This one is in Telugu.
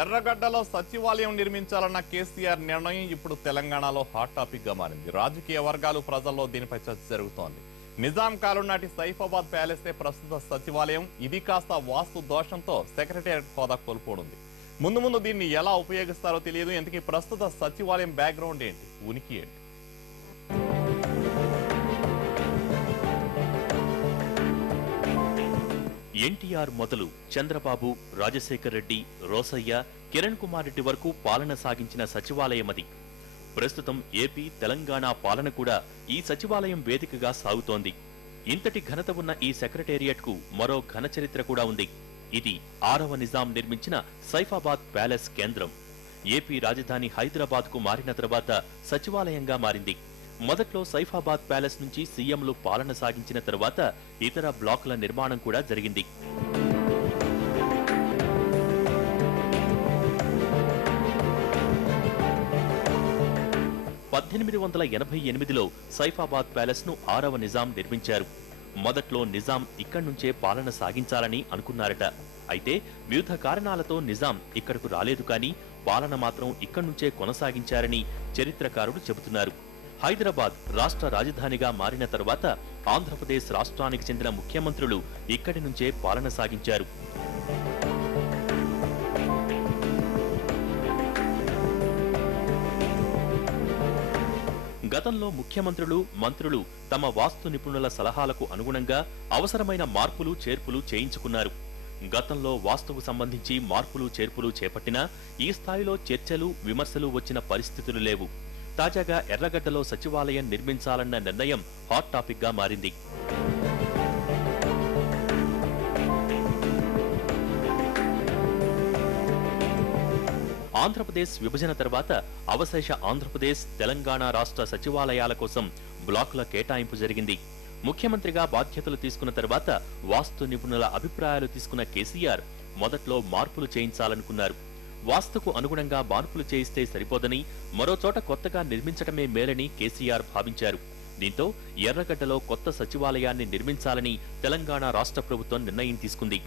ఎర్రగడ్డలో సచివాలయం నిర్మించాలన్న కేసీఆర్ నిర్ణయం ఇప్పుడు తెలంగాణలో హాట్ టాపిక్ గా మారింది. రాజకీయ వర్గాలు ప్రజల్లో దీనిపై చర్చ జరుగుతోంది. నిజాం కాలం నాటి సైఫాబాద్ ప్యాలెసే ప్రస్తుత సచివాలయం. ఇది కాస్త వాస్తు దోషంతో సెక్రటేరియట్ హోదా కోల్పోనుంది. ముందు దీన్ని ఎలా ఉపయోగిస్తారో తెలియదు. ఇంతకీ ప్రస్తుత సచివాలయం బ్యాక్గ్రౌండ్ ఏంటి, ఉనికి ఏంటి? ఎన్టీఆర్ మొదలు చంద్రబాబు, రాజశేఖర్ రెడ్డి, రోసయ్య, కిరణ్ కుమార్ రెడ్డి వరకు పాలన సాగించిన సచివాలయం అది. ప్రస్తుతం ఏపీ, తెలంగాణ పాలన కూడా ఈ సచివాలయం వేదికగా సాగుతోంది. ఇంతటి ఘనత ఉన్న ఈ సెక్రటేరియట్ కు మరో ఘన చరిత్ర కూడా ఉంది. ఇది 6వ నిజాం నిర్మించిన సైఫాబాద్ ప్యాలెస్ కేంద్రం. ఏపీ రాజధాని హైదరాబాద్ కు మారిన తర్వాత సచివాలయంగా మారింది. మొదట్లో సైఫాబాద్ ప్యాలెస్ నుంచి సీఎంలు పాలన సాగించిన తరువాత ఇతర బ్లాకుల నిర్మాణం కూడా జరిగింది. లో సైఫాబాద్ ప్యాలెస్ ను 6వ నిజాం నిర్మించారు. మొదట్లో నిజాం ఇక్కడి నుంచే పాలన సాగించాలని అనుకున్నారట. అయితే వివిధ కారణాలతో నిజాం ఇక్కడకు రాలేదు, కానీ పాలన మాత్రం ఇక్కడి నుంచే కొనసాగించారని చరిత్రకారులు చెబుతున్నారు. హైదరాబాద్ రాష్ట్ర రాజధానిగా మారిన తర్వాత ఆంధ్రప్రదేశ్ రాష్ట్రానికి చెందిన ముఖ్యమంత్రులు ఇక్కడి నుంచే పాలన సాగించారు. గతంలో ముఖ్యమంత్రులు, మంత్రులు తమ వాస్తు నిపుణుల సలహాలకు అనుగుణంగా అవసరమైన మార్పులు, చేర్పులు చేయించుకున్నారు. గతంలో వాస్తుకు సంబంధించి మార్పులు, చేర్పులు చేపట్టినా ఈ స్థాయిలో చర్చలు, విమర్శలు వచ్చిన పరిస్థితులు లేవు. తాజాగా ఎర్రగడ్డలో సచివాలయం నిర్మించాలన్న నిర్ణయం హాట్ టాపిక్ గా మారింది. ఆంధ్రప్రదేశ్ విభజన తర్వాత అవశేష ఆంధ్రప్రదేశ్, తెలంగాణ రాష్ట్ర సచివాలయాల కోసం బ్లాకుల కేటాయింపు జరిగింది. ముఖ్యమంత్రిగా బాధ్యతలు తీసుకున్న తర్వాత వాస్తు నిపుణుల అభిప్రాయాలు తీసుకున్న కేసీఆర్ మొదట్లో మార్పులు చేయించాలనుకున్నారు. వాస్తుకు అనుగుణంగా మార్పులు చేయిస్తే సరిపోదని, మరోచోట కొత్తగా నిర్మించడమే మేలని కేసీఆర్ భావించారు. దీంతో ఎర్రగడ్డలో కొత్త సచివాలయాన్ని నిర్మించాలని తెలంగాణ రాష్ట్ర ప్రభుత్వం నిర్ణయం తీసుకుంది.